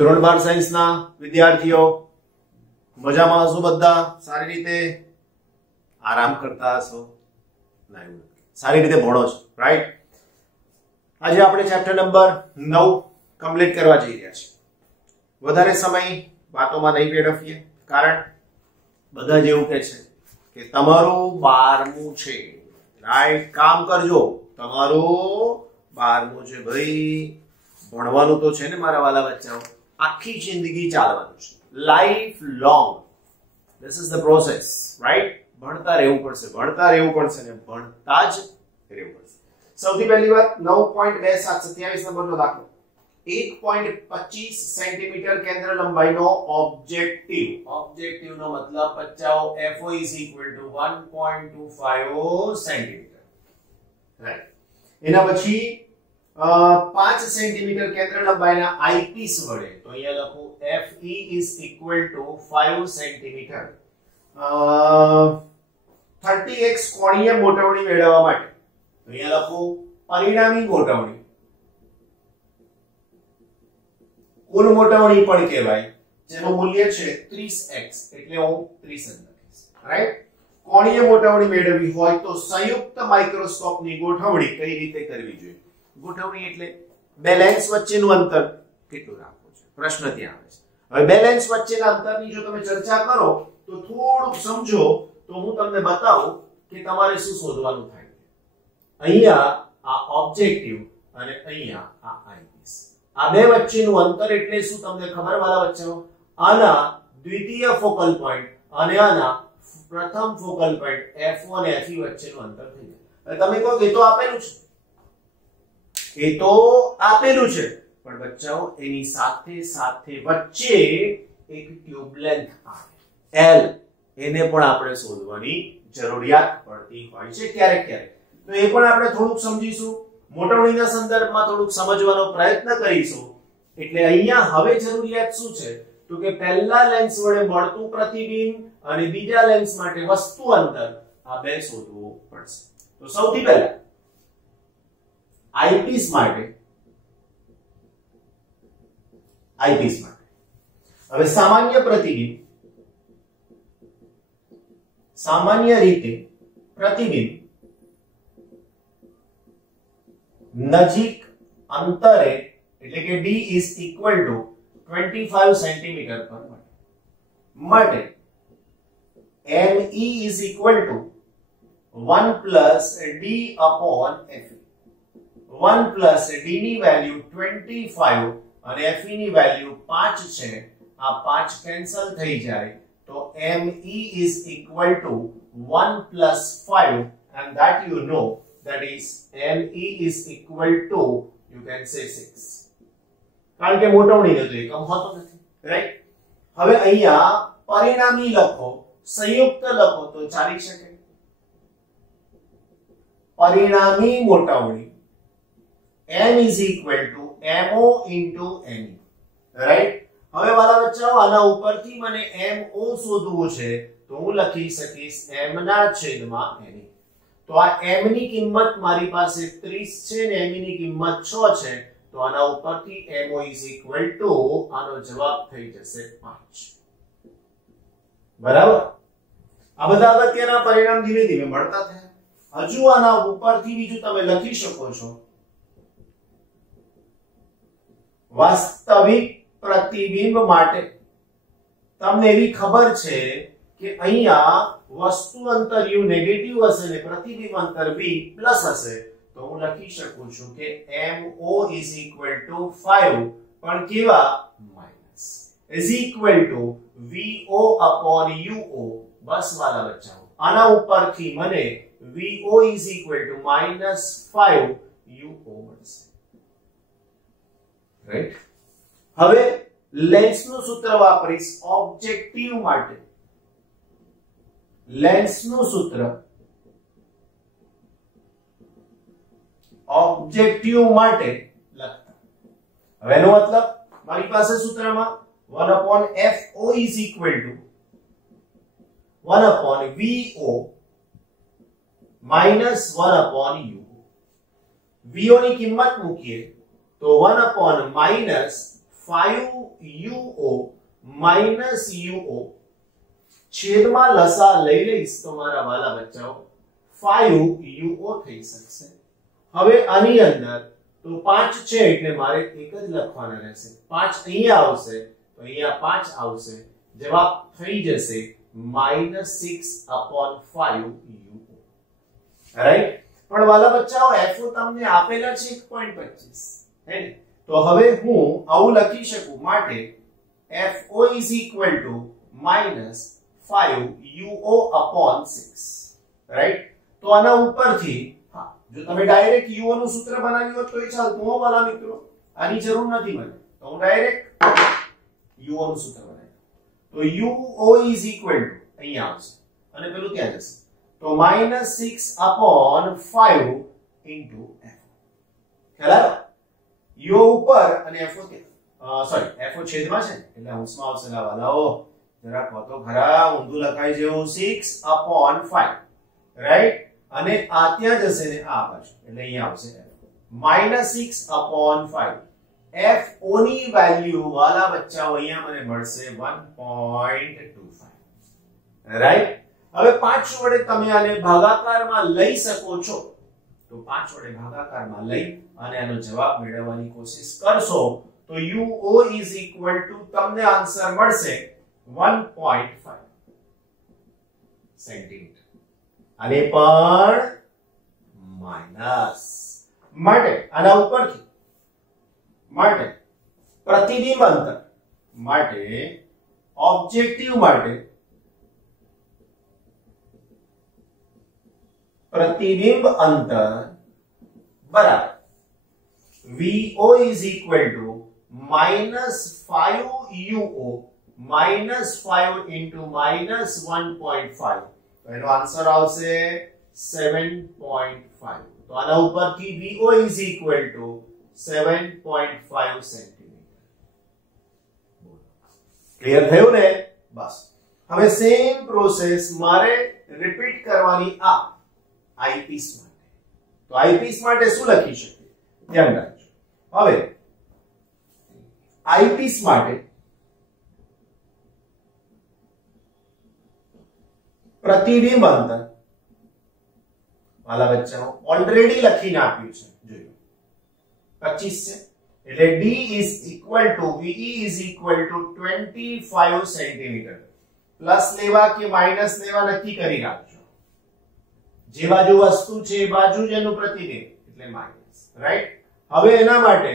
ધોરણ 12 સાયન્સના વિદ્યાર્થીઓ મજામાં હશો? બધા સારી રીતે આરામ કરતા હશો? ના, એવું નથી. સારી રીતે ભણો છો, રાઈટ? આજે આપણે ચેપ્ટર નંબર 9 કમ્પ્લીટ કરવા જઈ રહ્યા છીએ. વધારે સમય વાતોમાં નહીં વેડફીએ, કારણ બધા જ એવું કહે છે કે તમારું 12મું છે, રાઈટ? કામ કરજો, તમારું 12મું છે ભાઈ. ભણવાનું તો છે ને મારા વાલા બચ્ચાઓ, આખી જિંદગી ચાલવાનું છે, life long. This is the process, right? ભણતા રહેવું પડશે, ભણતા રહેવું પડશે ને ભણતા જ રહેવું પડશે. સૌથી પહેલી વાત 9.2727 નંબરનો દાખલો. 1.25 સેન્ટીમીટર કેન્દ્ર લંબાઈનો ઓબ્જેક્ટિવ. ઓબ્જેક્ટિવ નો મતલબ બચ્ચાઓ FO is equal to 1.25 centimetre, right? એના પછી 5 સેન્ટીમીટર કેન્દ્ર લંબાઈના આઈપીસ વડે, તો અહીંયા લખું FE is equal to 5 centimetre 30x કોણીય મોટવણી મેળવવા માટે, તો અહીંયા લખું પરિણામી મોટવણી. કુલ મોટવણી પણ કહેવાય, જેનું મૂલ્ય છે 30x, એટલે હું 30 લખીશ, રાઈટ? કોણીય મોટવણી મેળવવી હોય તો સંયુક્ત માઇક્રોસ્કોપની ગોઠવણી કઈ રીતે કરવી જોઈએ? ગોઠવણી એટલે બે લેન્સ વચ્ચેનું અંતર કેટલું રાખવું છે, પ્રશ્ન ત્યાં આવે છે. હવે બે લેન્સ વચ્ચેના અંતરની જો તમે ચર્ચા કરો તો થોડુંક સમજો તો હું તમને બતાવું કે તમારે શું શોધવાનું થાય. અહીંયા આ ઓબ્જેક્ટિવ અને અહીંયા આ આઈપીસ, આ બે વચ્ચેનું અંતર એટલે શું તમને ખબર વાળા બચ્ચાઓ? આના દ્વિતીય ફોકલ પોઈન્ટ અને આના પ્રથમ ફોકલ પોઈન્ટ F1 અને FE વચ્ચેનું અંતર થઈ જાય. તમે કહો કે તો આપેલું છે, એ તો આપેલું છે, પણ બચ્ચાઓ એની સાથે સાથે વચ્ચે એક ટ્યુબ લેન્થ આવે L, એને પણ આપણે શોધવાની જરૂરિયાત પડતી હોય છે ક્યારેક ક્યારેક. તો એ પણ આપણે થોડુંક સમજીશું, મોટવણીના સંદર્ભમાં થોડુંક સમજવાનો પ્રયત્ન કરીશું. એટલે અહીંયા હવે જરૂરિયાત શું છે? તો કે પહેલા લેન્સ વડે મળતું પ્રતિબિંબ અને બીજા લેન્સ માટે વસ્તુ અંતર, આ બે શોધવું પડશે. તો સૌથી પહેલા આઈપીસ માટે હવે સામાન્ય પ્રતિબિંબ, સામાન્ય રીતે પ્રતિબિંબ નજીક અંતરે એટલે કે D is equal to 25 centimetre પર માટે ME is equal to 1 plus D upon FE. 1 plus D ની વેલ્યુ 25 અને FE ની વેલ્યુ 5 છે. આ 5 કેન્સલ થઈ જાય તો ME is equal to 1 plus 5, and that you know, that is ME is equal to, you can say 6. કારણ કે મોટવણીનો તો એકમ હોતો નથી, રાઈટ? હવે અહીંયા પરિણામી લખો, સંયુક્ત લખો તો ચાલી શકે. પરિણામી મોટવણી M is equal to MO into ME, right? હવે વાલા બચ્ચાઓ આના ઉપરથી મને MO શોધવું છે, તો હું લખી શકીશ M ના છેદમાં NE. તો આ M ની કિંમત મારી પાસે 30 છે ને ME ની કિંમત 6 છે, તો આના ઉપરથી MO is equal to, આનો જવાબ થઈ જશે 5. બરાબર? આ બધા અગત્યના પરિણામ ધીમે ધીમે મળતા થયા. હજુ આના ઉપરથી બીજું તમે લખી શકો છો, વાસ્તવિક પ્રતિબિંબ માટે તમને એવી ખબર છે કે અહીંયા વસ્તુ અંતર u નેગેટિવ હશે ને પ્રતિબિંબ અંતર v પ્લસ હશે, તો હું લખી શકું છું કે MO is equal to 5, પણ કેવા? Minus, is equal to VO upon UO. બસ વાલા બચ્ચાઓ, આના ઉપરથી મને VO is equal to -5 UO મળશે, રાઈટ? હવે લેન્સનું સૂત્ર વાપરીશ ઓબ્જેક્ટિવ માટે. લેન્સનું સૂત્ર ઓબ્જેક્ટિવ માટે લખતા, હવે એનો મતલબ મારી પાસે સૂત્રમાં 1 upon FO is equal to 1 upon VO minus 1 upon UO. VO ની કિંમત મૂકીએ તો 1 upon minus 5UO minus UO છેદમાં લસા લઈ લઈશ તો મારા વાલા બચ્ચાઓ 5UO થઈ શકશે. હવે આની અંદર તો 5 છે એટલે મારે એક જ લખવાના રહેશે. 5 અહીંયા આવશે તો અહીંયા 5 આવશે. જવાબ થઈ જશે -6/5UO. રાઈટ. પણ વાલા બચ્ચાઓ FO તમને આપેલા છે 1.25 હે ને, તો હવે હું આવું લખી શકું. માટે FO -5UO/6. રાઈટ. તો આના ઉપરથી જો તમે ડાયરેક્ટ UO નું સૂત્ર બનાવ્યું હોત તો એ ચાલતું હો વાલા મિત્રો, આની જરૂર નથી મને. તો હું ડાયરેક્ટ UO નું સૂત્ર બનાવ્યું તો UO અહીંયા આવશે અને પેલું ક્યાં જશે તો -6/5 into FO. ખ્યાલ UO ઉપર અને FO ત્યાં સોરી FO છેદમાં છે એટલે અંશમાં આવશે. ના વાલાઓ જરા કહો તો ખરા, ઊંધું લખાય જેવું 6/5 રાઈટ. અને આ ત્યાં જશે ને આ બાજુ એટલે અહીંયા આવશે -6/5. FO ની વેલ્યુ વાલા બચ્ચાઓ અહીંયા મને મળશે 1.25 રાઈટ. હવે 5 વડે તમે આને ભાગાકારમાં લઈ શકો છો તો 5 વડે ભાગાકારમાં લઈ અને આનો જવાબ મેળવવાની કોશિશ કરશો તો UO તમને આન્સર મળશે 1.5 સેન્ટીમીટર. અને પણ માઈનસ માટે આના ઉપરથી માટે પ્રતિબિંબ અંતર માટે ઓબ્જેક્ટિવ માટે પ્રતિબિંબ અંતર બરાબર VO -5UO -5 into -1.5. તો એનો આન્સર આવશે 7.5. તો આના ઉપરથી VO -7.5 સેન્ટીમીટર. ક્લિયર થયું ને? બસ હવે સેમ પ્રોસેસ મારે રિપીટ કરવાની આ આઈપીસ માટે. તો આઈપીસ માટે શું લખી શકીએ ધ્યાન રાખજો. હવે આઈપીસ માટે પ્રતિબિંબ અંતર વાલા બચ્ચાઓ ઓલરેડી લખીને આપ્યું છે જોજો 25 છે એટલે D VE 25 સેન્ટીમીટર. પ્લસ લેવા કે માઈનસ લેવા નક્કી કરી રાખજો. જે બાજુ વસ્તુ છે એ બાજુ જ એનું પ્રતિબિંબ એટલે માઈનસ રાઈટ. હવે એના માટે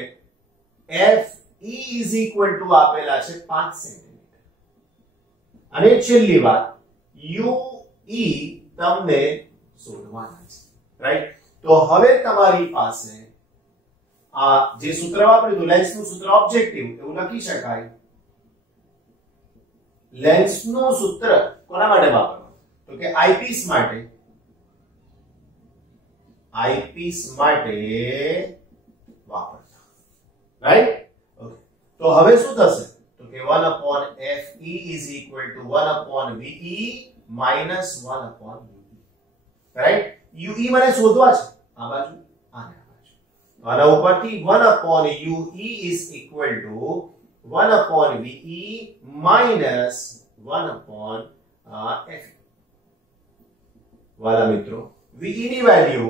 FE આપેલા છે 5 સેન્ટીમીટર. અને છેલ્લી વાત UE તમને શોધવાના છે રાઈટ. તો હવે તમારી પાસે આ જે સૂત્ર વાપર્યું હતું લેન્સનું સૂત્ર ઓબ્જેક્ટિવ એવું લખી શકાય. લેન્સનું સૂત્ર કોના માટે વાપરવાનું તો કે આઈપીસ માટે વાપરતા રાઈટ. ઓકે તો હવે શું થશે તો કે 1/FE 1/VE -1/UE right. UE મને શોધવા છે આ બાજુ અને આ બાજુ. તો આના ઉપરથી 1/UE 1/VE -1/FE. વાલા મિત્રો VE ની વેલ્યુ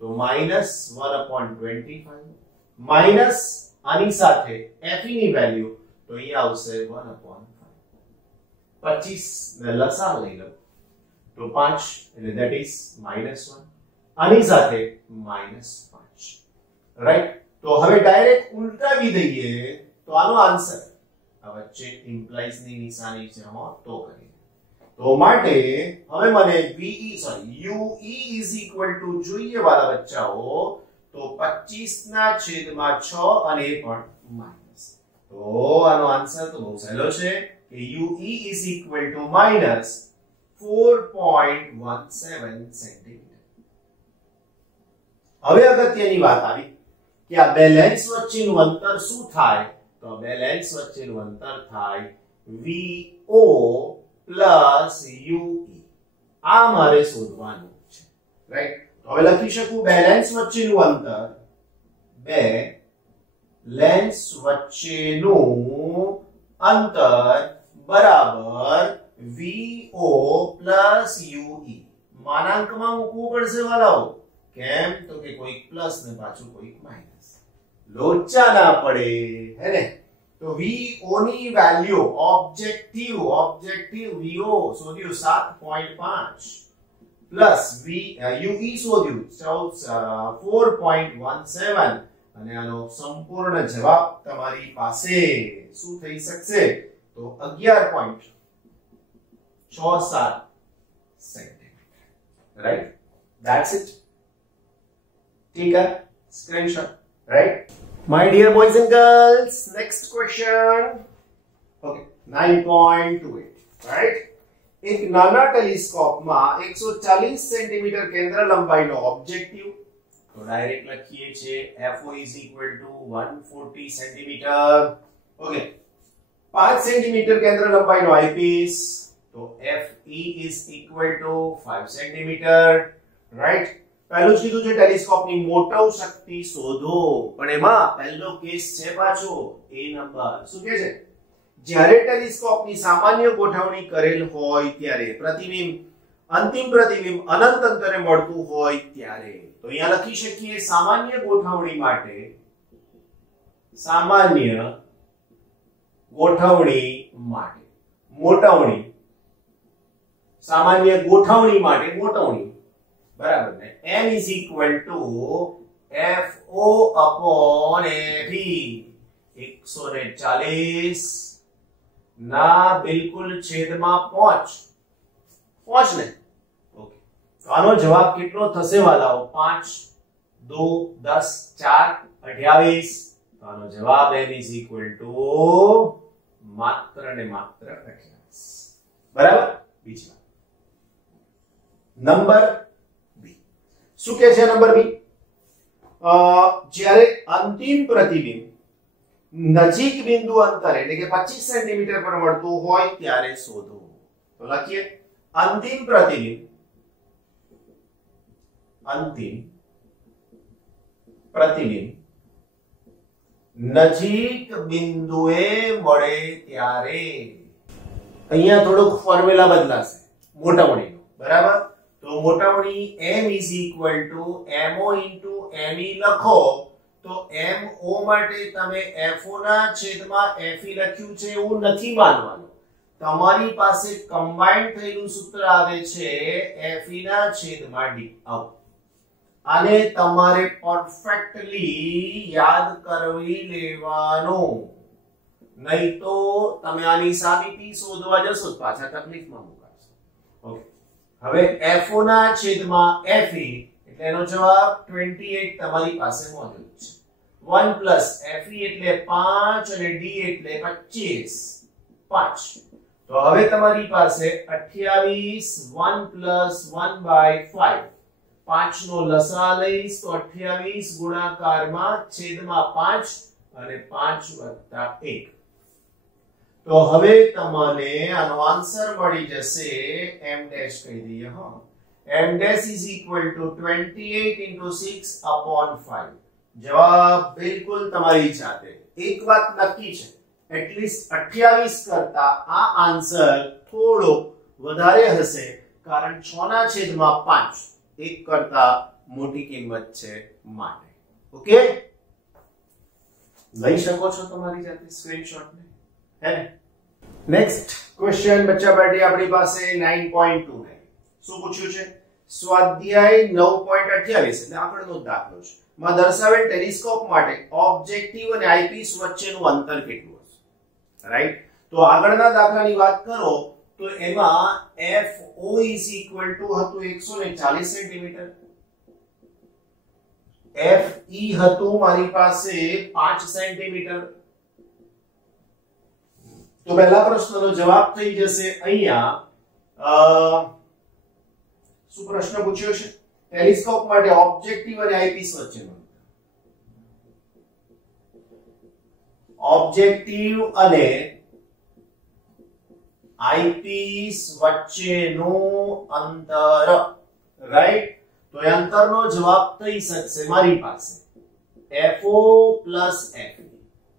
તો -1/25 માઈનસ આની સાથે FE ની વેલ્યુ તો અહીંયા આવશે 1/5. 25 ને લસા લઈ લો તો 5 એટલે that is -1 આની સાથે -5 રાઈટ. તો હવે ડાયરેક્ટ ઉલટાવી દઈએ તો આનો આન્સર આ વચ્ચે ઇમ્પ્લાઇઝ ની નિશાની છે હો તો કરીએ. તો માટે હવે મને UE જોઈએ વાલા બચ્ચાઓ તો 25 ના છેદમાં 6 અને એ પણ માઈનસ. તો આનો આન્સર તો બહુ સહેલો છે કે UE -4.17 સેન્ટીમીટર. હવે અગત્યની વાત આવી કે આ બે લેન્સ વચ્ચેનું અંતર શું થાય તો બે લેન્સ વચ્ચેનું અંતર થાય VO UE. આ મારે શોધવાનું છે રાઈટ. તો હવે લખી શકું બે લેન્સ વચ્ચેનું અંતર બે લેન્સ વચ્ચેનું અંતર બરાબર VO પ્લસ UE. માનાંકમાં મૂકવું પડશે વાલાઓ. કેમ? તો કે કોઈક પ્લસ ને પાછું કોઈક માઈનસ. લોચા ના પડે હે ને. તો VO ની વેલ્યુ ઓબ્જેક્ટિવ VO શોધ્યું 7.5 પ્લસ UE શોધ્યું 4.17 અને આનો સંપૂર્ણ જવાબ તમારી પાસે શું થઈ શકશે? તો 11.67 સેન્ટીમીટર. રાઈટ? That's it. ठीक है, screenshot. Right, my dear boys and girls, next question. Okay, 9.28. right? एक नाना टेलिस्कोप में 140 सेंटीमीटर केंद्र लंबाई नो ऑब्जेक्टिव तो डायरेक्ट लखीए छे FO is equal to 140 centimetre. Okay, 5 centimetre केंद्र लंबाई नो आईपीस तो FE is equal to 5 centimetre. Right? પહેલું જ કીધું છે ટેલિસ્કોપ ની મોટો શક્તિ શોધો, પણ એમાં પહેલો કેસ છે પાછો એ નંબર. શું કહે છે? જ્યારે ટેલિસ્કોપ ની સામાન્ય ગોઠવણી કરેલ હોય ત્યારે પ્રતિબિંબ અંતિમ પ્રતિબિંબ અનંત અંતરે મળતું હોય ત્યારે. તો અહીંયા લખી શકીએ સામાન્ય ગોઠવણી માટે મોટવણી સામાન્ય ગોઠવણી માટે મોટવણી बराबर ने m is equal to FO upon FE 140 ना बिल्कुल छेद में पहुंच ने. ओके, तो आनो जवाब कितनो थसे वालाओ? 5 2 10 4 28. तो आनो जवाब m is equal to मात्र ने मात्र 28. बराबर. बीजी बात नंबर શું કહે છે નંબર બી? જ્યારે અંતિમ પ્રતિબિંબ નજીક બિંદુ અંતરે એટલે કે 25 સેન્ટીમીટર પર મળતું હોય ત્યારે શોધો. તો લખીએ અંતિમ પ્રતિબિંબ નજીક બિંદુએ મળે ત્યારે. અહીંયા થોડુંક ફોર્મ્યુલા બદલાશે મોટાવણીનો. બરાબર? તો મોટાવણી m is equal to mo into me લખો તો mo માટે તમે fo ના છેદમાં fe લખ્યું છે એવું નથી માનવાનું. તમારી પાસે કમ્બાઈન્ડ થયેલું સૂત્ર આવે છે fe ના છેદમાં d. આને તમારે પરફેક્ટલી યાદ કરવી લેવાનું, નહીં તો તમે આની સાબિતી શોધવા જશો પાછા તકલીફમાં મુકાશો. ઓકે, હવે FO ના છેદમાં FE એટલે એનો જવાબ 28 તમારી પાસે મોજૂદ છે. 1 પ્લસ FE એટલે 5 અને D એટલે 25 5. તો હવે તમારી પાસે 28 1 પ્લસ 1/5 5 નો લસા લઈશ તો 28 ગુણાકારમાં છેદમાં 5 અને 5 વત્તા 1. તો હવે તમને આનો આન્સર મળી જશે m ડેશ કહી દઈએ. હા, m dash is equal to 28 into 6 upon 5. જવાબ બિલકુલ તમારી જાતે. એક વાત નક્કી છે, એટલીસ્ટ 28 કરતા આ આન્સર થોડો વધારે હશે, કારણ 6 ના છેદમાં 5 એક કરતા મોટી કિંમત છે માટે. ઓકે, લઈ શકો છો તમારી જાતે સ્ક્રીનશોટ ને. नेक्स्ट क्वेश्चन बच्चा बैठी अपनी पास 9.29. શું પૂછ્યું છે? સ્વાધ્યાય 9.28 એટલે આંકડાનો દાખલો છે. માં દર્શાવેલ ટેલિસ્કોપ માટે ઓબ્જેક્ટિવ અને આઈપીસ વચ્ચેનું અંતર કેટલું હશે? રાઈટ? તો આગળના દાખલાની વાત કરો તો એમાં FO is equal to હતું 140 સેન્ટીમીટર, FE હતું મારી પાસે 5 સેન્ટીમીટર. તો પહેલા પ્રશ્નનો જવાબ થઈ જશે અહીંયા. શું પ્રશ્ન પૂછ્યો છે? ટેલિસ્કોપ માટે ઓબ્જેક્ટિવ અને આઈપીસ વચ્ચેનું ઓબ્જેક્ટિવ અને આઈપીસ વચ્ચેનું અંતર. રાઈટ? તો એ અંતરનો જવાબ થઈ શકશે મારી પાસે FO plus FE.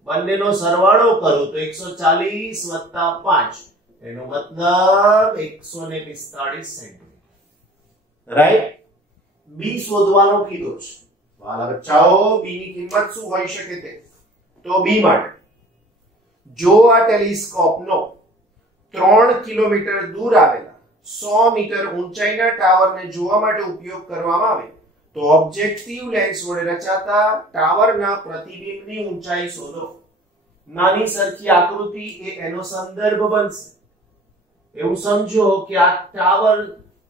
બંનેનો સરવાળો કરું તો 140 વત્તા 5 એનો મતલબ 145 સેન્ટીમીટર, રાઈટ? બી શોધવાનો કીધો છે વાલા બચ્ચાઓ. બી ની કિંમત શું હોઈ શકે તે? તો બી માટે જો આ ટેલિસ્કોપનો 3 કિલોમીટર દૂર આવેલા 100 મીટર ઊંચાઈના ટાવરને જોવા માટે ઉપયોગ કરવામાં આવે તો ઓબ્જેક્ટિવ લેન્સ વડે રચાતા ટાવરના પ્રતિબિંબની ઊંચાઈ શોધો. નાની સરખી આકૃતિ એ એનો સંદર્ભ બનશે. એવું સમજો કે આ ટાવર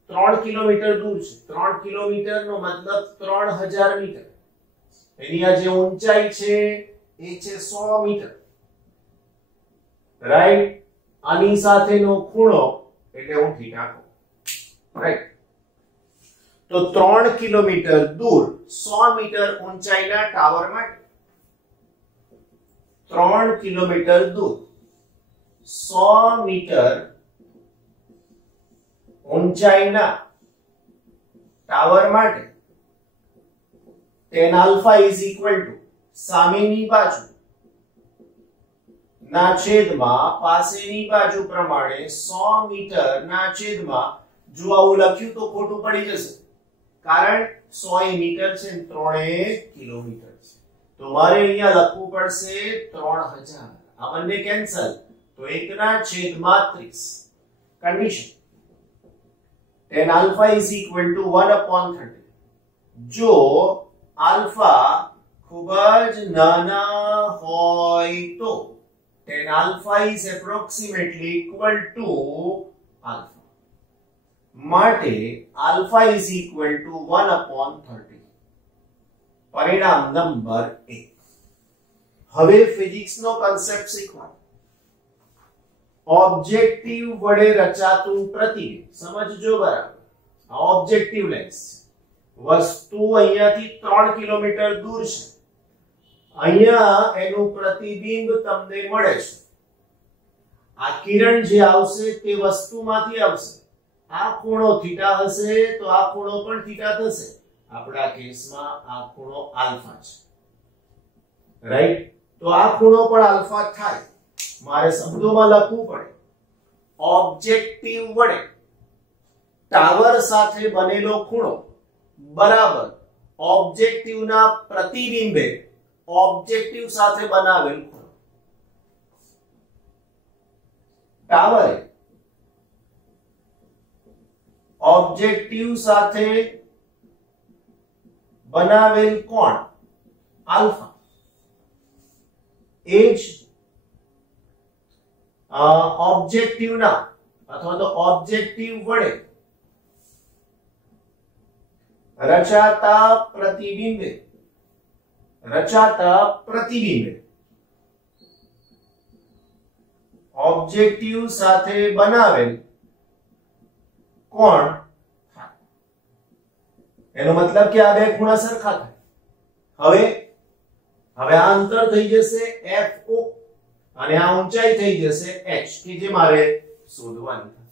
3 કિલોમીટર દૂર છે. 3 કિલોમીટરનો મતલબ 3000 મીટર. એની આ જે ઊંચાઈ છે એ છે 100 મીટર, રાઈટ? આની સાથેનો ખૂણો એટલે હું થીટા કહું, રાઈટ? તો 3 કિલોમીટર દૂર 100 મીટર ઊંચાઈના ટાવર માટે 3 કિલોમીટર દૂર 100 મીટર ઊંચાઈના ટાવર માટે tan alpha is equal to સામેની બાજુ ના છેદમાં પાસેની બાજુ પ્રમાણે 100 મીટર ના છેદમાં, જો આવું લખ્યું તો ખોટું પડી જશે કારણ 100 એ મીટર છે ને 3 એ કિલોમીટર છે. તો મારે અહીંયા લખવું પડશે 3000. આ બંને કેન્સલ તો 1/30. Condition tan alpha is equal to 1/30. જો આલ્ફા ખૂબ જ નાના હોય તો tan alpha is approximately equal to alpha. માટે alpha is equal to 1/30. પરિણામ નંબર 1. હવે ફિઝિક્સ નો કન્સેપ્ટ શીખવાનો. ઓબ્જેક્ટિવ વડે રચાતું પ્રતિબિંબ સમજજો બરાબર. આ ઓબ્જેક્ટિવ લેન્સ વસ્તુ અહીંયાથી 3 કિલોમીટર દૂર છે. અહીંયા એનું પ્રતિબિંબ તમને મળે છે. આ કિરણ જે આવશે તે વસ્તુમાંથી આવશે. આ ખૂણો થીટા હશે તો આ ખૂણો પણ થીટા થશે. આપણા કેસમાં આ ખૂણો આલ્ફા છે, રાઈટ? તો આ ખૂણો પણ આલ્ફા થાય. મારે શબ્દોમાં લખવું પડે ઓબ્જેક્ટિવ વડે ટાવર સાથે બનેલો ખૂણો બરાબર ઓબ્જેક્ટિવના પ્રતિબિંબે ઓબ્જેક્ટિવ સાથે બનાવેલ ખૂણો. ટાવરે ઓબ્જેક્ટિવ સાથે બનાવેલ કોણ આલ્ફા એ જ ઓબ્જેક્ટિવના અથવા તો ઓબ્જેક્ટિવ વડે રચાતા પ્રતિબિંબે ઓબ્જેક્ટિવ સાથે બનાવેલ કોણ થાય. એનો મતલબ કે આ બે ખૂણા સરખા થાય. હવે આ અંતર થઈ જશે FO અને આ ઊંચાઈ થઈ જશે h કે જે મારે શોધવાની છે,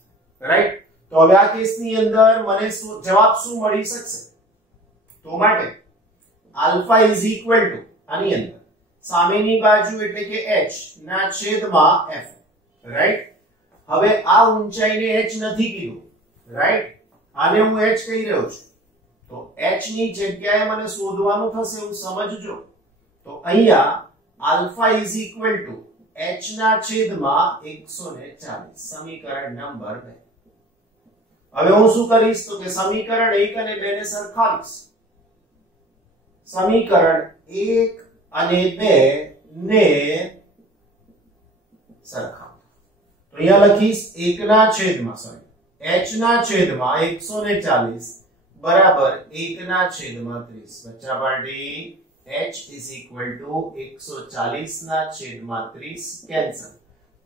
રાઈટ? તો હવે આ કેસની અંદર મને જવાબ શું મળી શકશે? તો માટે આલ્ફા ઇઝ ઇક્વલ ટુ આની અંદર સામેની બાજુ એટલે કે h ના છેદમાં f, રાઈટ? હવે આ ઊંચાઈને h નથી કીધું, રાઈટ? આને હું h કહી રહ્યો છું. તો h ની જગ્યાએ મને શોધવાનું થશે એવું સમજજો. તો અહીંયા alpha is equal to h ના છેદમાં 140. સમીકરણ નંબર 2. હવે હું શું કરીશ તો કે સમીકરણ 1 અને 2 ને સરખાવીશ. સમીકરણ 1 અને 2 ને સરખાવ. તો અહીંયા લખીશ 1 ના છેદમાં h ના છેદમાં 140 બરાબર 1 ના છેદમાં 30. બચ્ચા party h is equal to 140 ના છેદમાં 30 કેન્સલ.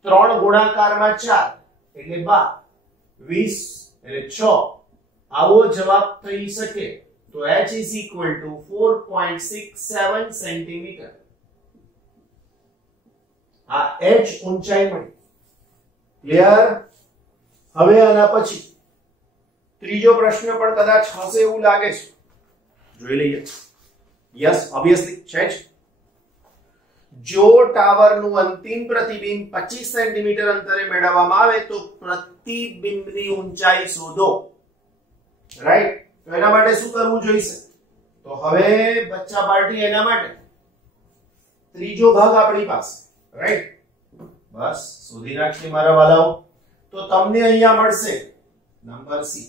3 ગુણાકારમાં 4 એટલે 12, 20 એટલે 6. આવો જવાબ થઈ શકે. તો h is equal to 4.67 centimetre. આ h ઊંચાઈ મળી. ક્લિયર? હવે આના પછી ત્રીજો પ્રશ્ન પણ કદાચ હશે એવું લાગે છે. જોઈ લઈએ. યસ ઓબ્વિયસલી છે જ. જો ટાવરનું અંતિમ પ્રતિબિંબ 25 સેન્ટીમીટર અંતરે મેળવવામાં આવે તો પ્રતિબિંબની ઊંચાઈ શોધો. રાઈટ? તો એના માટે શું કરવું જોઈશે? તો હવે બચ્ચા પાર્ટી એના માટે ત્રીજો ભાગ આપણી પાસે. રાઈટ? બસ શોધી નાખીએ મારા વાલાઓ. તો તમને અહીંયા મળશે નંબર સી,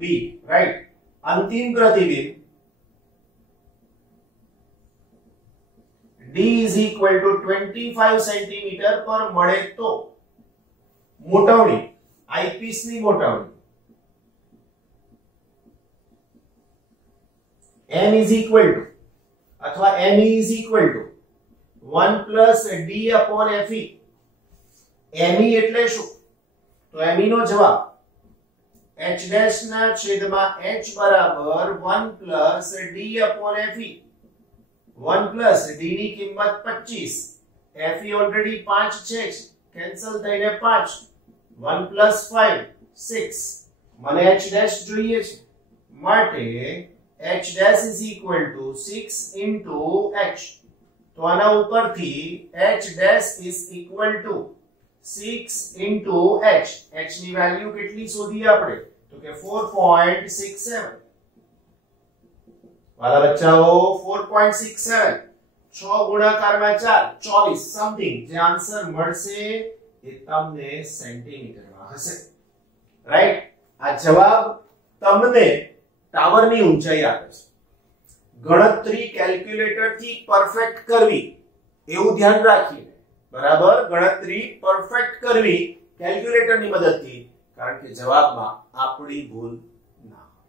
બી. રાઈટ? અંતિમ પ્રતિબિંબ D is equal to 25 centimetre પર મળે તો મોટવણી, આઈપીસ ની મોટવણી M is equal to અથવા M is equal to 1 plus D upon FE. ME એટલે શું? તો ME નો જવાબ H dash ના છેદમાં H બરાબર 1 plus D upon FE. 1 plus D ની કિંમત 25, FE ઓલરેડી 5 છે, કેન્સલ થઈને 5, 1 plus 5 6. મને H dash જોઈએ છે માટે H dash is equal to 6 into H. તો આના ઉપરથી H dash is equal to 6 into H. H ની વેલ્યુ કેટલી શોધી આપણે? તો કે 4.67. વાલા બચ્ચાઓ 4.67 6 ગુણાકારમાં 4 24 સમથિંગ જે આન્સર મળશે એ તમને સેન્ટીમીટરમાં હશે. રાઈટ? આ જવાબ તમને ટાવરની ઊંચાઈ આપે છે. ગણતરી કેલ્ક્યુલેટર થી પરફેક્ટ કરવી એવું ધ્યાન રાખીને, બરાબર? ગણતરી પરફેક્ટ કરવી કેલ્ક્યુલેટરની મદદથી, કારણ કે જવાબમાં આપણી ભૂલ ના હોય.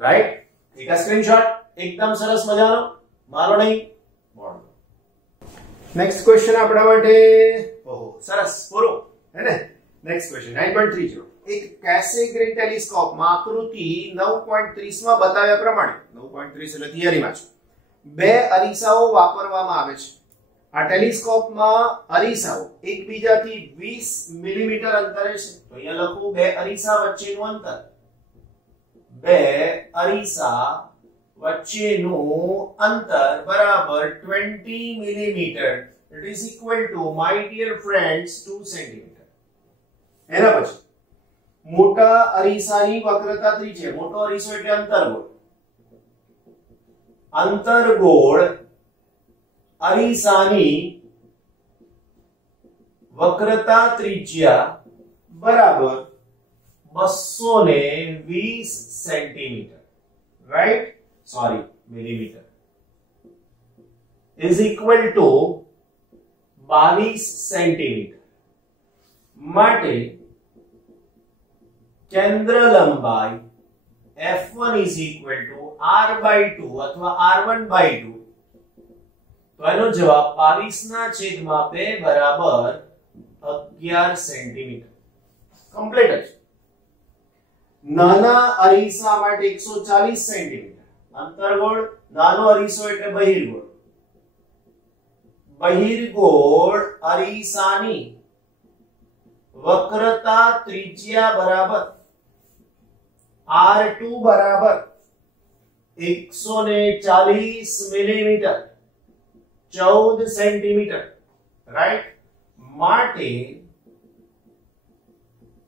રાઈટ? એક સ્ક્રીનશોટ એકદમ સરસ મજાનો, મારો નહીં બોર્ડ. નેક્સ્ટ ક્વેશ્ચન આપણા માટે ઓહો સરસ પૂરો હે ને. Next question 9.30. એક કેસેગ્રેન ટેલિસ્કોપમાં આકૃતિ 9.30 માં બતાવ્યા પ્રમાણે 9.30 એટલે થિયરીમાં છે, બે અરીસાઓ વાપરવામાં આવે છે. આ ટેલિસ્કોપમાં અરીસાઓ એકબીજાથી 20 મિલીમીટર અંતરે છે. તો અહીંયા લખું બે અરીસા વચ્ચેનું અંતર, બે અરીસા વચ્ચેનું અંતર બરાબર 20 millimetre. It is equal to, my dear friends, 2 centimetre. એના પછી મોટા અરીસાની વક્રતા ત્રિજ્યા, મોટો અરીસો એટલે અંતર્ગોળ, અંતર્ગોળ અરીસાની વક્રતા ત્રિજ્યા બરાબર 220 centimetre. Right? Sorry, millimetre. is equal to 22 centimetre. માટે કેન્દ્ર લંબાઈ F1 is equal to R/2 અથવા R1/2. તો એનો જવાબ 22/2 બરાબર 11 સેન્ટીમીટર. કમ્પ્લીટ છે. નાના અરીસા માટે 140 સેન્ટીમીટર. અંતર્ગોળ, નાનો અરીસો એટલે બહિર્ગોળ. બહિર્ગોળ અરીસાની વક્રતા ત્રિજ્યા બરાબર R2 બરાબર 140 મિલીમીટર, 14 સેન્ટીમીટર. રાઈટ? માટે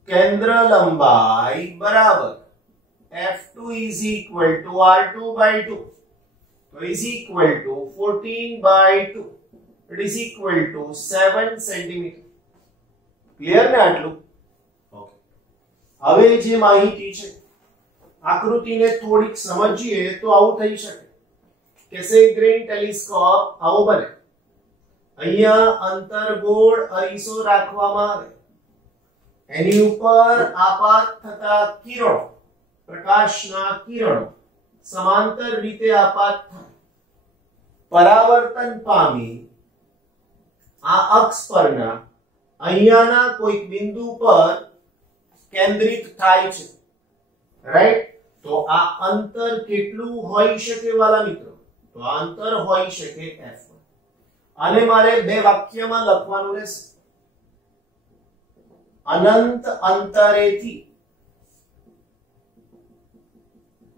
કેન્દ્ર લંબાઈ બરાબર F2 is equal to R2/2. તો is equal to 14/2. It is equal to 7 centimetre. Clear ને આટલું? ઓકે. હવે જે માહિતી છે આકૃતિને થોડીક સમજીએ તો આવું થઈ શકે. કેસેગ્રેન ટેલિસ્કોપ આવો બને. અહીંયા અંતર્ગોળ અરીસો રાખવામાં આવે, એની ઉપર આપાત થતા કિરણો, પ્રકાશના કિરણો સમાંતર રીતે આપાત થાય, પરાવર્તન પામી આ અક્ષ પરના અહીંયાના કોઈક બિંદુ પર કેન્દ્રિત થાય છે. રાઈટ? તો આ અંતર કેટલું હોઈ શકે વાલા મિત્રો? તો આ અંતર હોઈ શકે F1. અને મારે બે વાક્યમાં લખવાનું રહેશે. અનંત અંતરેથી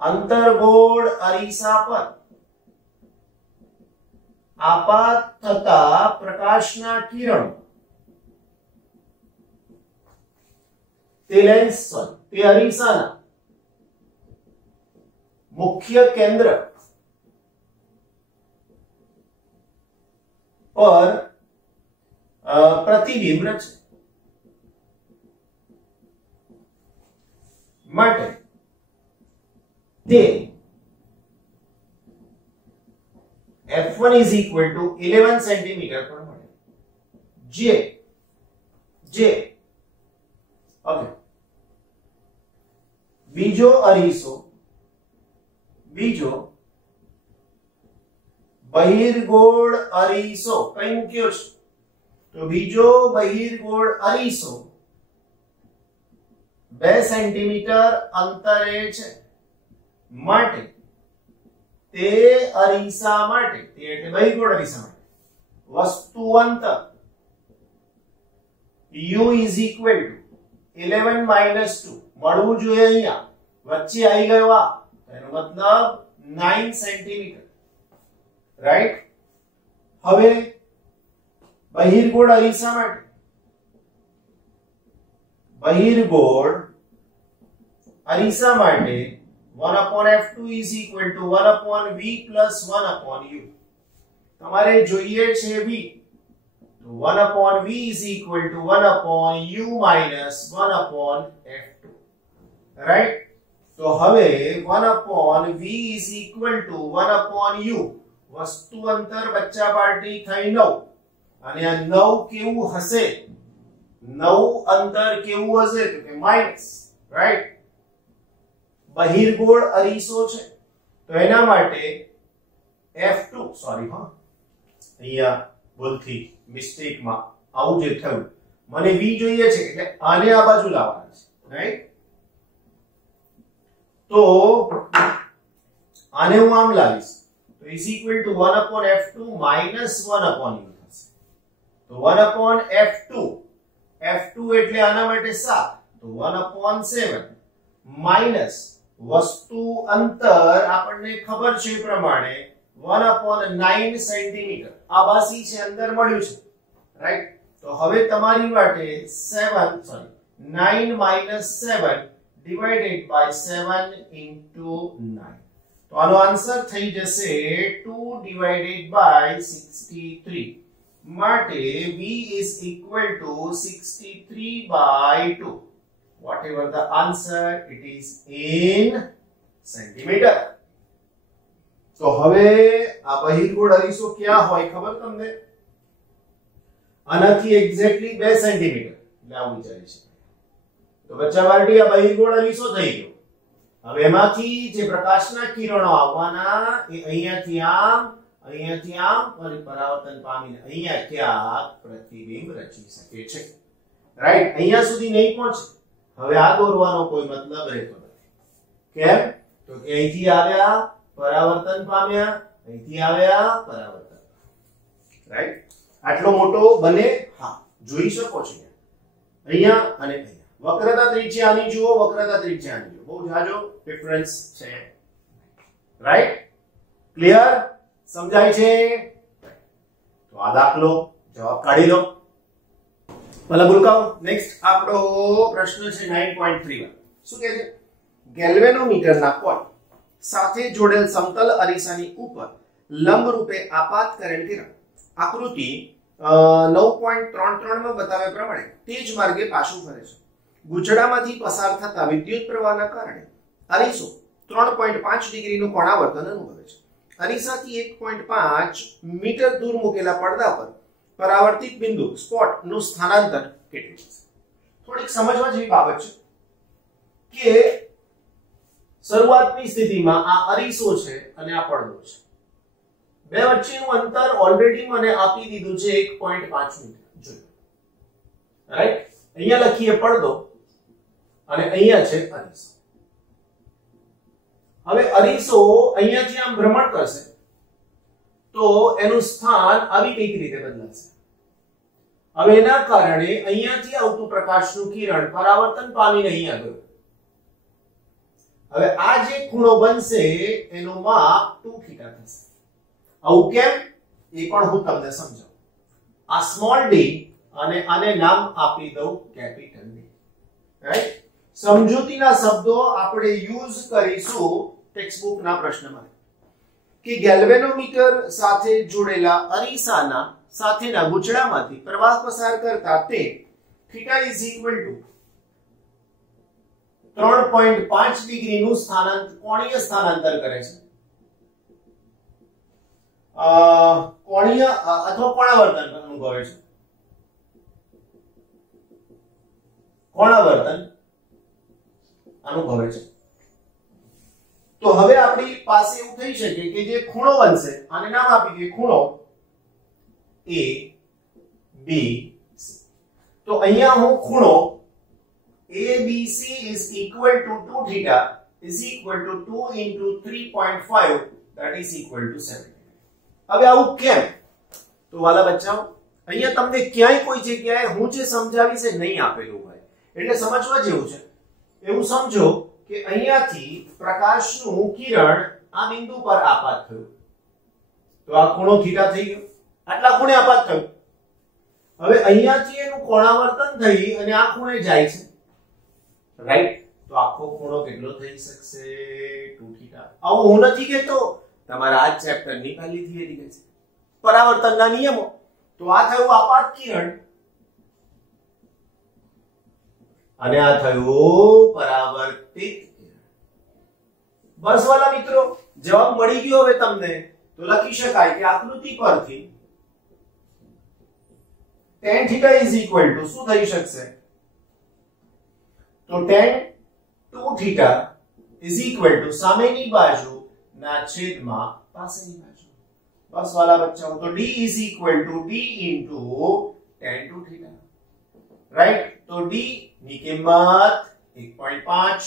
અંતર્ગોળ અરીસા પર આપાત થતા પ્રકાશના કિરણો તે લેન્સ તે અરીસાના મુખ્ય કેન્દ્ર પર પ્રતિબિંબ રચે માટે તે F1 is equal to 11 centimetre પર મળે જે ઓકે બીજો બહિર્ગોળ અરીસો કઈ મૂક્યો છે તો બીજો બહિર્ગોળ અરીસો 2 સેન્ટીમીટર અંતરે છે માટે તે અરીસા માટે તે એટલે બહિર્ગોળ અરીસા માટે વસ્તુ અંતર u is equal to 11 minus 2 મળવું જોઈએ અહીંયા વચ્ચે આવી ગયો આ એનો મતલબ 9 સેન્ટીમીટર રાઈટ હવે બહિર્ગોળ અરીસા માટે1 upon f2 is equal to 1 upon v plus 1 upon u તમારે જોઈએ છે v તો 1 upon v is equal to 1 upon u minus 1 upon f2 right તો હવે 1 upon v is equal to 1 upon u વસ્તુ અંતર બચ્ચા પાર્ટી થઈ 9 અને આ 9 કેવું હશે 9 અંતર કેવું હશે તો કે માઈનસ રાઈટ બહિર્ગોળ અરીસો છે તો એના માટે f2 સોરી હા અહીંયા ભૂલથી મિસ્ટેક માં આવું જે થયું મને v જોઈએ છે એટલે આને આ બાજુ લાવવાના છે રાઈટ તો આને હું આમ લાવીશ તો is equal to 1 upon f2 minus 1 upon u થશે તો 1 upon f2 એટલે આના માટે 7 તો 1 upon 7 minus વસ્તુ અંતર આપણને ખબર છે એ પ્રમાણે 1 upon 9 સેન્ટીમીટર આ બાસી છે અંદર મળ્યું છે રાઈટ તો હવે તમારી માટે 9 minus 7 divided by 7 into 9 તો આનો આન્સર થઈ જશે 2 divided by 63 માટે v is equal to 63 by 2 whatever the answer it is in centimeter તો હવે આ બહિર્ગોળ અરીસો ક્યાં હોય ખબર તમને આનાથી એક્ઝેક્ટલી 2 સેન્ટીમીટર એટલે આવું વિચારી છે તો બચ્ચા પાર્ટી આ બહિર્ગોળ અરીસો થઈ ગયો હવે એમાંથી જે પ્રકાશના કિરણો આવવાના એ અહીંયાથી આમ ફરી પરાવર્તન પામીને અહીંયા ક્યાંક પ્રતિબિંબ રચી શકે છે રાઈટ અહીંયા સુધી નહીં પહોંચે હવે આ દોરવાનો કોઈ મતલબ રહેતો નથી કેમ તો કે અહીંથી આવ્યા પરાવર્તન પામ્યા અહીંથી આવ્યા પરાવર્તન રાઈટ આટલો મોટો બને હા જોઈ શકો છો અહીંયા અને અહીંયા વક્રતા ત્રિજ્યાની જુઓ વક્રતા ત્રિજ્યાની જુઓ બહુ જાજો ડિફરન્સ છે રાઈટ ક્લિયર સમજાય છે તો આ દાખલો જવાબ કાઢી લો ભલા ભૂલકાઓ નેક્સ્ટ આપણો પ્રશ્ન છે 9.31 શું કહે છે ગેલ્વેનોમીટરના કોઇલ સાથે જોડેલ સમતલ અરીસાની ઉપર લંબ રૂપે આપાત કરેલ કિરણ આકૃતિ 9.33 માં બતાવ્યા પ્રમાણે તે જ માર્ગે પાછું ફરે છે ગુચડામાંથી પસાર થતા વિદ્યુત પ્રવાહના કારણે અરીસો 3.5 ડિગ્રીનું કોણાવર્તન અનુભવે છે અરીસાથી 1.5 મીટર દૂર મૂકેલા પડદા પર પરાવર્તિત બિંદુ સ્પોટ નું સ્થાનાંતર કેટલું છે થોડીક સમજવા જેવી બાબત છે કે શરૂઆતની સ્થિતિમાં આ અરીસો છે અને આ પડદો છે બે વચ્ચેનું અંતર ઓલરેડી મને આપી દીધું છે 1.5 મીટર જોયું રાઈટ અહીંયા લખીએ પડદો અને અહીંયા છે અરીસો હવે અરીસો અહીંયાથી આમ ભ્રમણ કરશે તો એનું સ્થાન આવી કઈક રીતે બદલાશે હવે એના કારણે અહીંયાથી આવતું પ્રકાશનું કિરણ પરાવર્તન પામીને અહીંયા ગયું હવે આ જે ખૂણો બનશે એનું માપ 2θ થશે આવું કેમ એ પણ હું તમને સમજાવું. આ સ્મોલ ડી અને આને નામ આપી દઉં કેપિટલ ડી. રાઈટ? સમજૂતીના શબ્દો આપણે યુઝ કરીશું ટેક્સ્ટબુક ના પ્રશ્નમાં કે ગેલ્વેનોમીટર સાથે જોડેલા અરીસાના સાથેના ગૂંચળામાંથી પ્રવાહ પસાર કરતા તે થીટા ઇઝ ઇક્વલ ટુ 3.5 ડિગ્રીનું કોણીય સ્થાનાંતર કરે છે. કોણીય અથવા કોણાવર્તન અનુભવે છે. કોણાવર્તન અનુભવે છે. તો હવે આપણી પાસે એવું થઈ શકે કે જે ખૂણો બનશે આને નામ આપી દઈએ ખૂણો A B C. તો અહીંયા હું ખૂણો ABC is equal to 2 theta is equal to 2 into 3.5 that is equal to 7. હવે આવું કેમ? તો વાલા બચ્ચાઓ અહીંયા તમને ક્યાંય કોઈ જગ્યાએ હું જે સમજાવી છે નહીં આપેલું હોય એટલે સમજવા જેવું છે. એવું સમજો કે અહીંયાથી પ્રકાશનું કિરણ આ બિંદુ પર આપાત થયું તો આ ખૂણો થીટા થઈ ગયો. આટલા ખૂણે આપાત થયું. હવે અહીંયાથી એનું કોણાવર્તન થઈ અને આ ખૂણે જાય છે. રાઈટ? તો આખો ખૂણો કેટલો થઈ શકશે? 2 થીટા. આવું હું નથી કહેતો, તમારા આ ચેપ્ટરની પહેલી થિયરી છે પરાવર્તનના નિયમો. તો આ થયું આપાત કિરણ અને આ થયું પરાવર્તિત કિરણ. બસ વાલા મિત્રો જવાબ મળી ગયો હવે તમને. તો લખી શકાય કે આકૃતિ પરથી tan theta is equal to શું થઈ શકશે? તો tan 2 theta is equal to સામેની બાજુ ના છેદમાં પાસેની બાજુ. બસ વાલા બચ્ચાઓ તો d is equal to d into tan 2 theta. Right? તો d ની કિંમત 1.5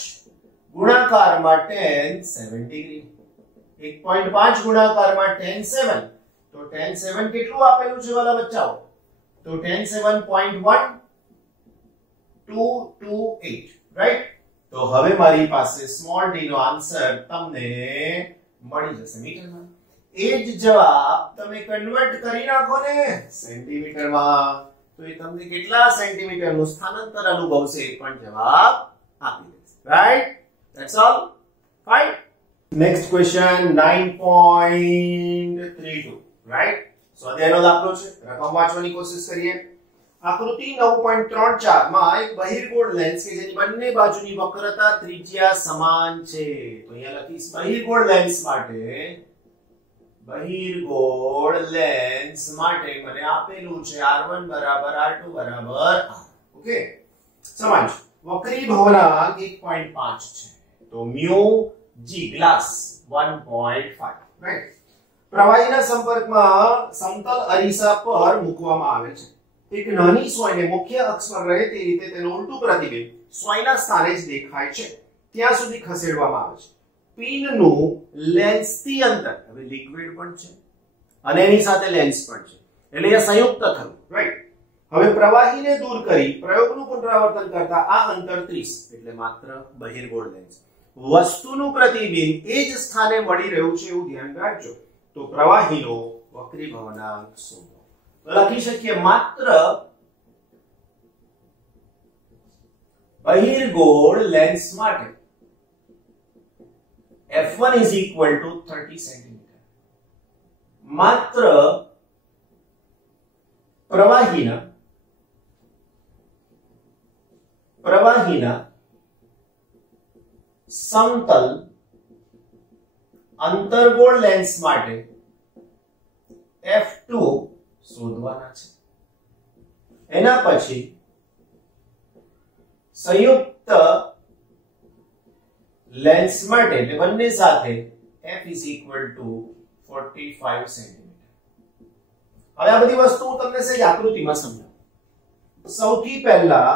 ગુણાકારમાં tan 7 ડિગ્રી. 1.5 ગુણાકારમાં tan 7 તો tan 7 કેટલું આપેલું છે વાલા બચ્ચાઓ? તો tan 7.1228. રાઈટ? તો હવે મારી પાસે સ્મોલ d નો આન્સર તમને મળી જશે મીટરમાં. એ જ જવાબ તમે કન્વર્ટ કરી નાખો ને સેન્ટીમીટરમાં તો એ તમને કેટલા સેન્ટીમીટરનું સ્થાનાંતર અનુભવશે એ પણ જવાબ આપી દેશે. Right? That's all. Fine. Next question 9.32. Right? સ્વાધ્યાયનો દાખલો છે. રકમ વાંચવાની કોશિશ કરીએ. આકૃતિ 9.34 માં એક બહિર્ગોળ લેન્સ કે જેની બંને બાજુની વક્રતા ત્રિજ્યા સમાન છે. તો અહીંયા લખીશ બહિર્ગોળ લેન્સ માટે મને આપેલું છે R1 બરાબર R2 બરાબર R. ઓકે, સમાન છે. વક્રી ભવનાંક 1.5 છે. તો મ્યુ g ગ્લાસ 1.5. રાઈટ? પ્રવાહીના સંપર્કમાં સમતલ અરીસા પર મૂકવામાં આવે છે. એક નાની સોયને મુખ્ય અક્ષ પર રહે તે રીતે તેનું ઉલટું પ્રતિબિંબ સોયના સ્થાને જ દેખાય છે ત્યાં સુધી ખસેડવામાં આવે છે. પિનનું લેન્સથી અંતર, હવે લિક્વિડ પણ છે અને એની સાથે લેન્સ પણ છે એટલે એ સંયુક્ત થયું. રાઈટ? હવે પ્રવાહીને દૂર કરી પ્રયોગનું પુનરાવર્તન કરતા આ અંતર 30 એટલે માત્ર બહિર્ગોળ લેન્સ. વસ્તુનું પ્રતિબિંબ એ જ સ્થાને મળી રહ્યું છે એવું ધ્યાન રાખજો. તો પ્રવાહીનો વક્રીભવનાંક શોધો. લખી શકીએ માત્ર બહિર્ગોળ લેન્સ માટે f1 is equal to 30 cm. માત્ર પ્રવાહીના સમતલ અંતર્ગોળ લેન્સ માટે f2 શોધવાના છે. એના પછી સંયુક્ત લેન્સ માટે એટલે બંને સાથે f is equal to 45 cm. હવે આ બધી વસ્તુ હું તમને સહેજ આકૃતિમાં સમજાવું. સૌથી પહેલા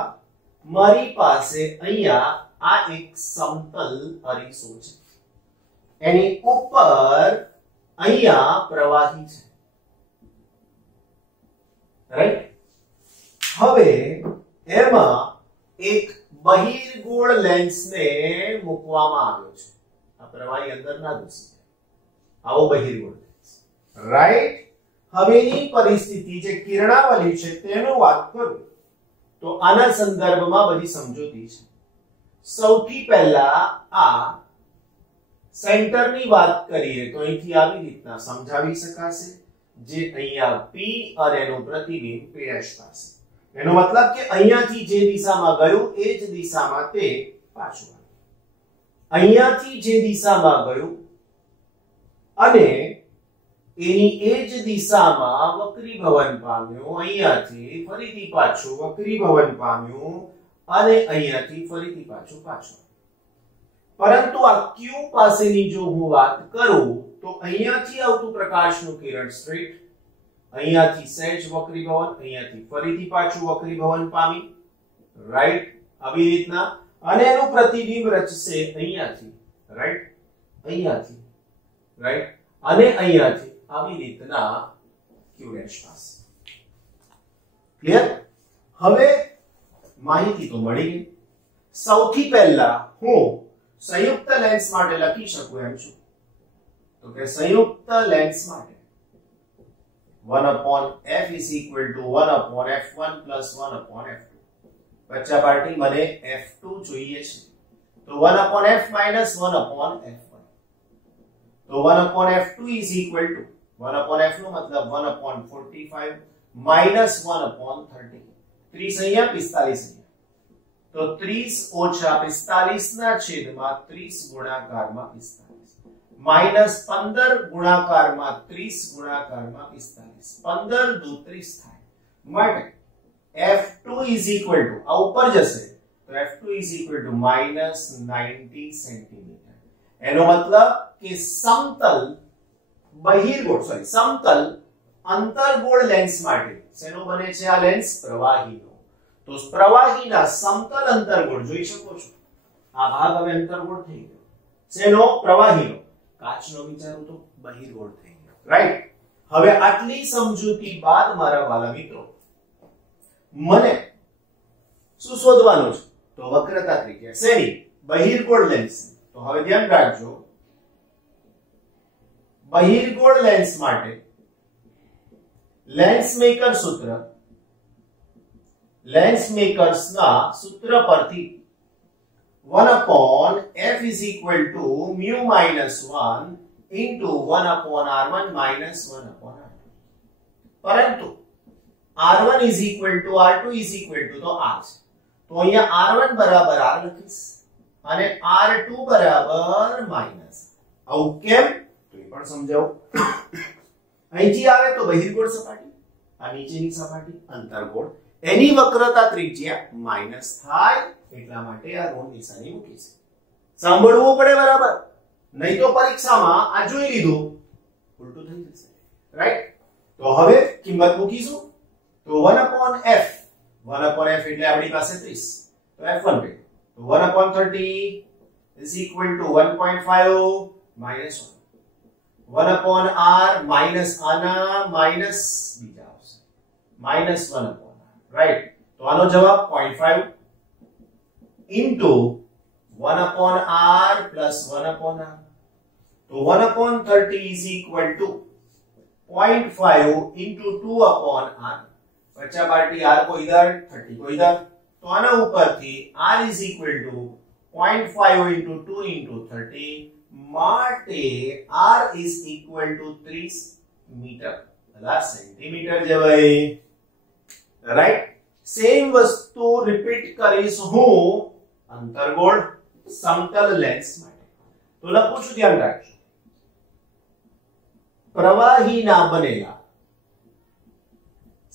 મારી પાસે અહીંયા આ એક સમતલ અરીસો છે. એની ઉપર અહીંયા પ્રવાહી છે. રાઈટ? હવે એમાં એક બહિર્ગોળ લેન્સને મૂકવામાં આવ્યો છે. આ પ્રવાહી અંદર ના ઘૂસી જાય. આવો બહિર્ગોળ લેન્સ. રાઈટ? હવેની પરિસ્થિતિ જે કિરણાવલી છે તેનો વાત કરું તો આના સંદર્ભમાં બધી સમજૂતી છે. સૌથી પહેલા આ સેન્ટરની વાત કરીએ તો અહીંથી આવી રીતના સમજાવી શકાશે, જે અહીંયા P અને એનું પ્રતિબિંબ P' પાસે. એનો મતલબ કે અહીંયાથી જે દિશામાં ગયું એ જ દિશામાં તે પાછું આવ્યું. અહીંયાથી જે દિશામાં ગયું અને એની એ જ દિશામાં વક્રીભવન પામ્યું, અહીંયાથી ફરીથી પાછું વક્રીભવન પામ્યું અને અહીંયાથી ફરીથી પાછું. પરંતુ આ Q પાસેની જો હું વાત કરું તો અહીંયાથી આવતું પ્રકાશનું કિરણ સ્ટ્રેટ, અહીંયાથી સહેજ વક્રીભવન, અહીંયાથી ફરીથી પાછું વક્રીભવન પામી, રાઈટ, આવી રીતના, અને એનું પ્રતિબિંબ રચશે અહીંયાથી, રાઈટ, અહીંયાથી, રાઈટ, અને અહીંયાથી આવી રીતના Q' પાસે. ક્લિયર? હવે માહિતી તો મળી ગઈ. સૌથી પહેલા હું સંયુક્ત લેન્સ માટે લખી શકું એમ છું તો કે સંયુક્ત લેન્સ માટે 1/f is equal to 1/f1 plus 1/f2. બચ્ચા પાર્ટી મને f2 જોઈએ છે તો 1/f minus 1/f1. તો 1/f2 is equal to 1/f નો મતલબ 1/45 minus 1/30. 30 અહીંયા 45 તો 30 ઓછા 45 ના છેદમાં 30 ગુણાકારમાં 45 માઈનસ 15 ગુણાકારમાં 30 ગુણાકારમાં 45, 15 દુ 30 થાય. માટે f2 is equal to આ ઉપર જશે તો f2 is equal to minus 90 centimetre. એનો મતલબ કે સમતલ અંતર્ગોળ લેન્સ માટે શેનો બને છે આ લેન્સ? પ્રવાહીનો. તો પ્રવાહીના સમતલ અંતર્ગોળ જોઈ શકો છો. આ ભાગ હવે અંતર્ગોળ થઈ ગયો. શેનો? પ્રવાહીનો. કાચનો વિચારું તો બહિર્ગોળ થઈ ગયો, રાઈટ? હવે આટલી સમજૂતી બાદ મારા વાલા મિત્રો મને શું શોધવાનું છે? તો વક્રતા ત્રિજ્યા. શેની? બહિર્ગોળ લેન્સ. તો હવે ધ્યાન રાખજો, બહિર્ગોળ લેન્સ માટે લેન્સ મેકર્સના સૂત્ર પરથી 1/f is equal to mu minus 1 into 1/r1 minus 1/r2. પરંતુ r1 is equal to r2 is equal to તો r છે. તો અહીંયા r1 બરાબર r લખીશ અને r2 બરાબર માઈનસ. આવું કેમ? તો એ પણ સમજાવું. અહીંથી આવે તો બહિર્ગોળ સપાટી, આ નીચેની સપાટી અંતર્ગોળ, એની વક્રતા ત્રિજ્યા માઈનસ થાય એટલા માટે આ ઋણ નિશાની મૂકી છે. સાંભળવું પડે બરાબર, નહીં તો પરીક્ષામાં આ જોઈ લીધું ઉલટું થઈ જશે, રાઈટ? તો હવે કિંમત મૂકીશું તો 1/f એટલે આપણી પાસે 30 તો f1 બે તો 1/30 is equal to 1.5 minus 1 1/r minus આના minus બીજા આવશે minus 1/r, રાઈટ? તો આનો જવાબ 0.5 into 1/r plus 1/r. तो 1/30 is equal to 0.5 into 2/r. बच्चा पार्टी r को इधर 30 को इधर, तो आना ऊपर थी r is equal to 0.5 into 2 into 30 माटे r is equal to 30 metre अला सेंटीमीटर जवाय, राइट? सेम वस्तु रिपीट करीश हूं अंतर्गोळ समतल लेंस માટે. તો લખું છું, ધ્યાન રાખજો, પ્રવાહીના બનેલા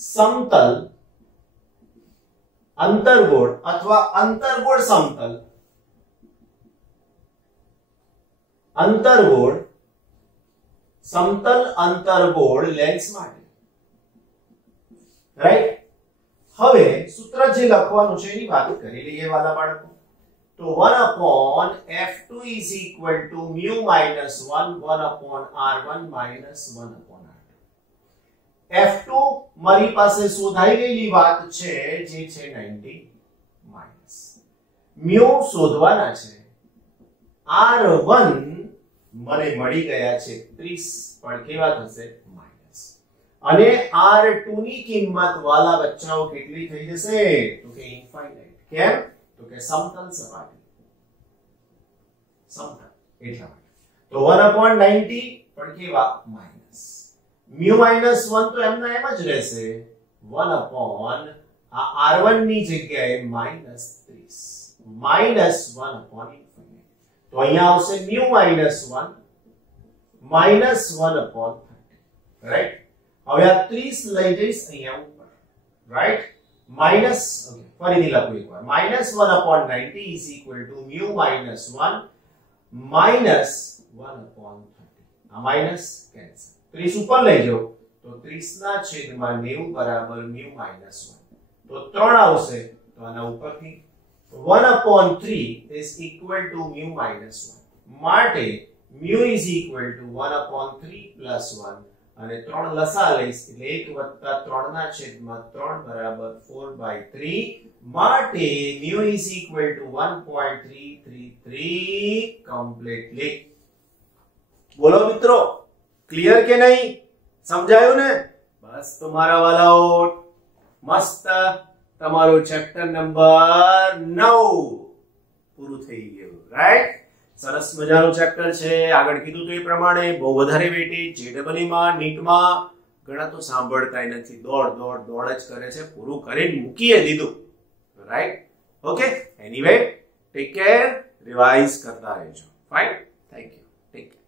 સમતલ અંતર્ગોળ અથવા અંતર્ગોળ સમતલ અંતર્ગોળ લેન્સ માટે, રાઈટ? હવે સૂત્ર જે લખવાનું છે એની વાત કરી લઈએ વાલા બાળકો. तो 1/f2 is equal to mu minus 1 1/r1 minus 1/r2. f2 મારી પાસે શોધાઈ ગયેલી વાત છે જે છે 90 માઈનસ mu શોધવાના છે, r1 મને મળી ગયા છે 30 પણ કેવા થશે? માઈનસ. અને R2 ની કિંમત વાલા બચ્ચાઓ કેટલી થઈ જશે તો કે ઇન્ફાઇનાઇટ. કેમ તો કે સમતલ સપાટી સમતલ એટલા માટે. તો 1/90 પણ કેવા માઈનસ mu -1 તો એમના એમ જ રહેશે 1 આ R1 ની જગ્યાએ -30 -1/infinite. તો અહીંયા આવશે mu -1 -1/30 રાઈટ. હવે આ 30 લઈ જઈશ અહીંયા ઉપર રાઈટ. માઈનસ ફરીથી લખું એકવાર -1/90 is equal to mu -1 -1/30. આ માઈનસ કેન્સલ. 30 ઉપર લઈ જાઓ તો 30 ના છેદમાં 90 બરાબર mu -1. તો 3 આવશે તો આના ઉપરથી 1/3 is equal to mu -1. માટે mu is equal to 1/3 plus 1 અને 3 લસા લઈશ એટલે 1 + 3 ના છેદમાં 3 બરાબર 4/3. માટે mu is equal to 1.333 completely. બોલો મિત્રો, ક્લિયર કે નહીં? સમજાયું ને? બસ તો મારા વાલાઓ મસ્ત તમારું ચેપ્ટર નંબર 9 પૂરું થઈ ગયું રાઈટ. સરસ મજાનું ચેપ્ટર છે. આગળ કીધું તો એ પ્રમાણે બહુ વધારે વેટેજ જેડબલઈ માં નીટ માં ઘણા તો સાંભળતા નથી, દોડ દોડ દોડ જ કરે છે. પૂરું કરીને મૂકીએ દીધું right. Okay, anyway take care, revise કરતા રહેજો. Fine, thank you, take care.